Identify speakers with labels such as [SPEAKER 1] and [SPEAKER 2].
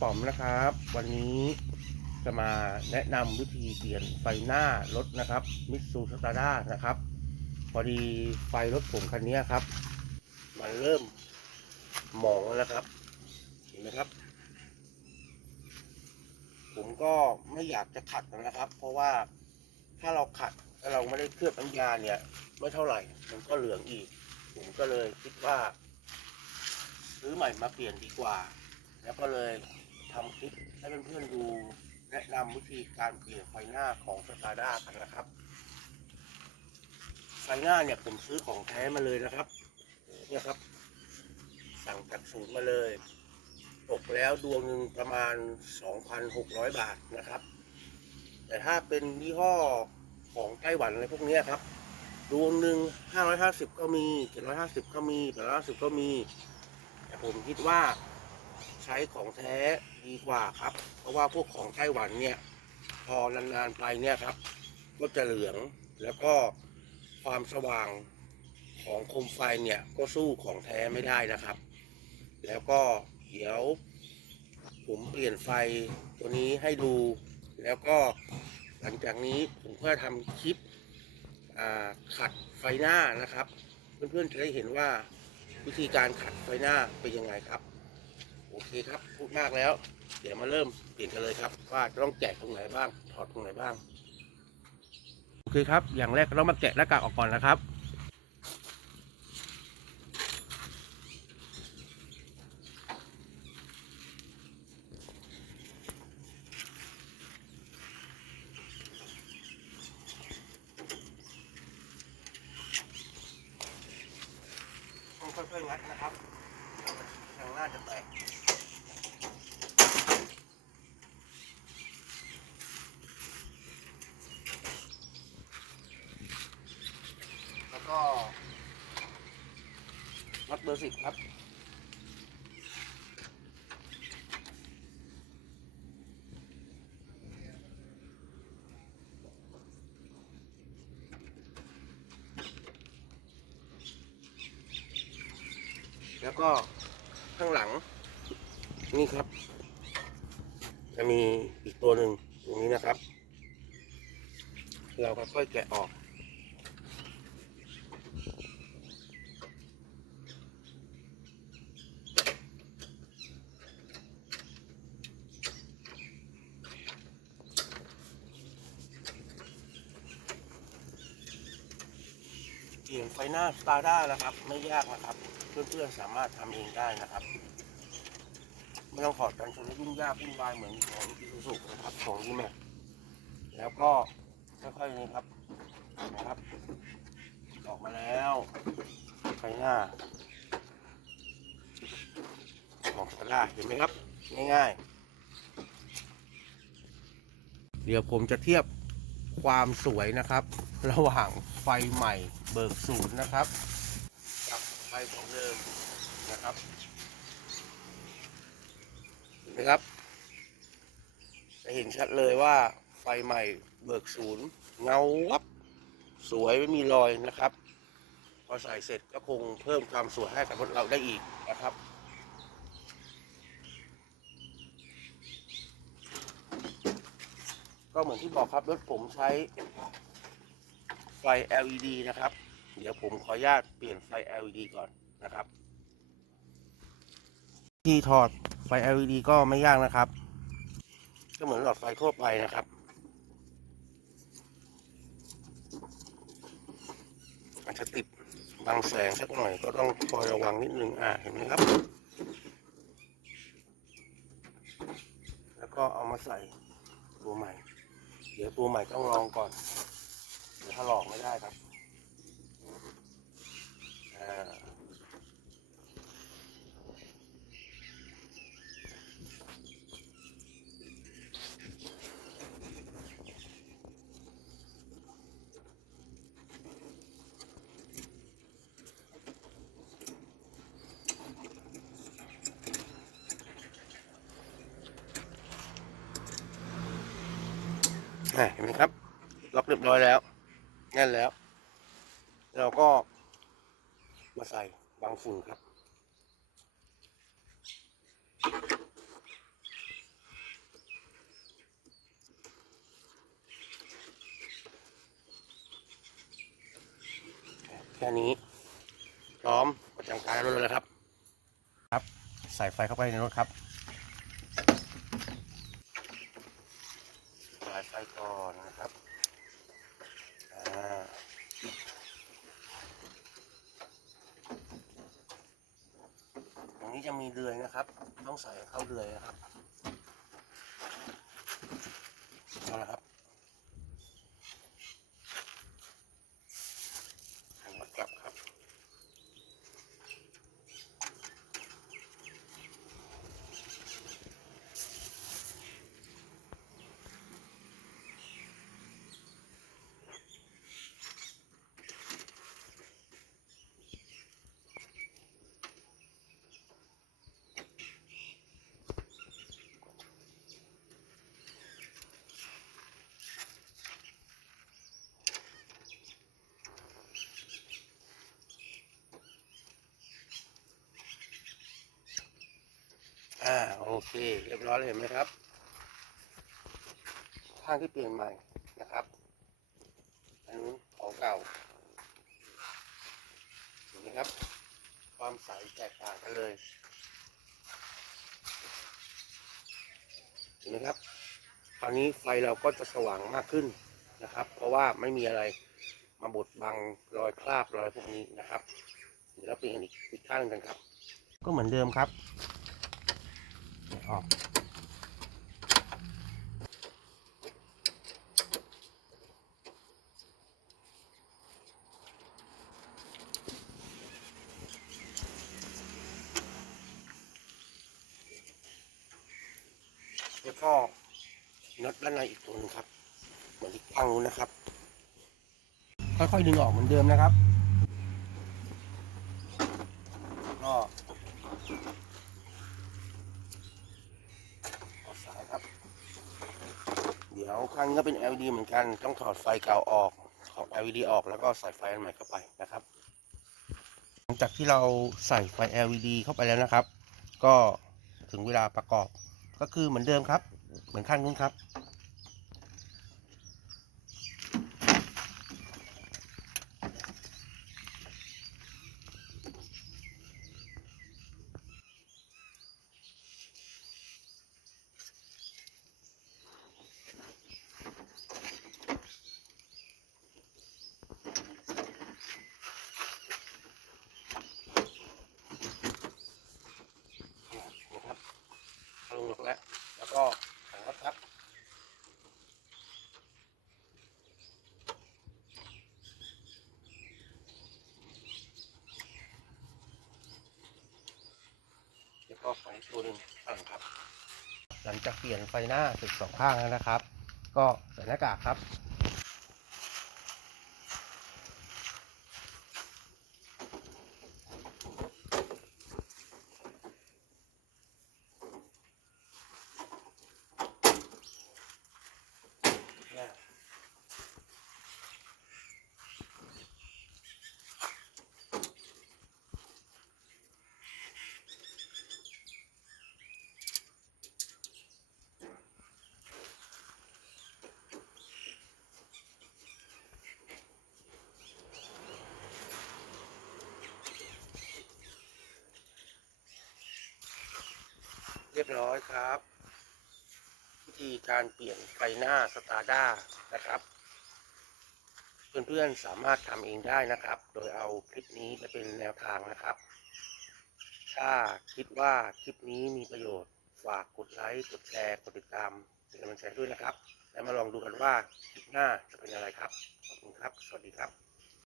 [SPEAKER 1] ป๋อมนะครับ วันนี้จะมาแนะนำวิธีเปลี่ยนไฟหน้ารถนะครับมิตซูสตาด้านะครับ พอดีไฟรถผมคันนี้ครับ มันเริ่มหมองแล้วครับ เห็นไหมครับ ผมก็ไม่อยากจะขัดนะครับ เพราะว่าถ้าเราขัดถ้าเราไม่ได้เคลือบน้ำยาเนี่ย ไม่เท่าไหร่ มันก็เหลืองอีก ผมก็เลยคิดว่าซื้อใหม่มาเปลี่ยนดีกว่า แล้วก็เลย ทำคลิปให้เพื่อนๆดูแนะนำวิธีการเปลี่ยนไฟหน้าของสตาร์ด้ากันนะครับ ไฟหน้าเนี่ยผมซื้อของแท้มาเลยนะครับ เนี่ยครับ สั่งจากศูนย์มาเลยตกแล้วดวงหนึ่งประมาณ 2,600 บาทนะครับ แต่ถ้าเป็นยี่ห้อของไต้หวันอะไรพวกนี้ครับ ดวงหนึ่ง550 ก็มี 750 ก็มี850 ก็มี แต่ผมคิดว่า ใช้ของแท้ดีกว่าครับ เพราะว่าพวกของไต้หวันเนี่ย พอนานๆไปเนี่ยครับ ก็จะเหลืองแล้วก็ความสว่างของโคมไฟเนี่ยก็สู้ของแท้ไม่ได้นะครับ แล้วก็เดี๋ยวผมเปลี่ยนไฟตัวนี้ให้ดู แล้วก็หลังจากนี้ผมก็ทำคลิปขัดไฟหน้านะครับ เพื่อนๆจะได้เห็นว่าวิธีการขัดไฟหน้าเป็นยังไงครับ อเคครับพูดมากแล้ว เดี๋ยวมาเริ่มเปลี่ยนกันเลยครับ ว่าจะต้องแกะตรงไหนบ้าง ถอดตรงไหนบ้างโอเคครับ อย่างแรกต้องมาแกะหน้ากากออกก่อนนะครับ ค่อยๆงัดนะครับทางหน้าจะแตก แล้ว ก็น็อตเบอร์สิบครับแล้วก็ข้างหลัง นี่ครับ จะมีอีกตัวหนึ่งตรงนี้นะครับ เราค่อยๆแกะออก ยนไฟหน้าสตาร์ด้านะครับ ไม่ยากนะครับ เพื่อนๆสามารถทำเองได้นะครับ ไม่ต้องถอดกันชนให้ยุ่งยากวุ่นวายเหมือนของอิซูซุนะครับของที่แม่แล้วก็ค่อยๆนี่ครับนะครับ ออกมาแล้วไฟหน้าของสตาร์ด้าเห็นไหมครับ ง่ายๆ เดี๋ยวผมจะเทียบความสวยนะครับ ระหว่างไฟใหม่ เบิกศูนย์นะครับกับไฟของเดิมนะครับเห็นไหมครับ จะเห็นชัดเลยว่าไฟใหม่เบิกศูนย์เงาวับสวยไม่มีรอยนะครับ พอใส่เสร็จก็คงเพิ่มความสวยให้กับรถเราได้อีกนะครับก็เหมือนที่บอกครับรถผมใช้ ไฟ LED นะครับ เดี๋ยวผมขออนุญาตเปลี่ยนไฟ LED ก่อนนะครับ ที่ถอดไฟ LED ก็ไม่ยากนะครับ ก็เหมือนหลอดไฟทั่วไปนะครับ อาจจะติดบังแสงสักหน่อยก็ต้องคอยระวังนิดนึงอ่าเห็นไหมครับ แล้วก็เอามาใส่ตัวใหม่ เดี๋ยวตัวใหม่ต้องลองก่อน ถ้าหลอกไม่ได้ครับเห็นไหมครับ ล็อกเรียบร้อยแล้ว แน่นแล้ว เราก็มาใส่บางฝุ่นครับ แค่นี้พร้อมประจำการรถเล้วครับ ครับ ใส่ไฟเข้าไปในรถครับ มีเรือยนะครับ ต้องใส่เข้าเรือยนะครับเอาละครับหันมากลับครับ อ่าโอเค เรียบร้อยเลยเห็นไหมครับ ข้างที่เปลี่ยนใหม่นะครับ อันนู้นของเก่าเห็นไหมครับ ความใสแตกต่างกันเลยเห็นไหมครับคราวนี้ไฟเราก็จะสว่างมากขึ้นนะครับ เพราะว่าไม่มีอะไรมาบดบังรอยคราบรอยพวกนี้นะครับ เดี๋ยวเราเปลี่ยนอีกอีกข้างหนึ่งกันครับ ก็เหมือนเดิมครับ ออกแล้วก็น็อตด้านในอีกตัวหนึงครับ เหมือนที่ตั้งนู้นนะครับ ค่อยๆดึงออกเหมือนเดิมนะครับก็ถอดสายครับ เดี๋ยวข้งนี้ก็เป็น LED เหมือนกัน ต้องถอดไฟเก่าออกของ LED ออกแล้วก็ใส่ไฟอันใหม่เข้าไปนะครับ หลังจากที่เราใส่ไฟ LED เข้าไปแล้วนะครับ ก็ถึงเวลาประกอบก็คือเหมือนเดิมครับ เหมือนข้างนู้นครับเอาลงหลกแล้ว แล้วก็ถังครับ แล้ว ก็ไฟตัวหนึ่งข้างหลังครับ หลังจากเปลี่ยนไฟหน้าเสร็จสองข้างแล้วนะครับ ก็ใส่หน้ากากครับ รียบร้อยครับวิธีการเปลี่ยนไฟหน้าสตาร์ด้านะครับ เพื่อนๆสามารถทำเองได้นะครับ โดยเอาคลิปนี้ไปเป็นแนวทางนะครับ ถ้าคิดว่าคลิปนี้มีประโยชน์ฝากกดไลค์กดแชร์กดติดตามเป็นกำลังใจด้วยนะครับ แล้วมาลองดูกันว่าคลิปหน้าจะเป็นอะไรครับขอบคุณครับ สวัสดีครับ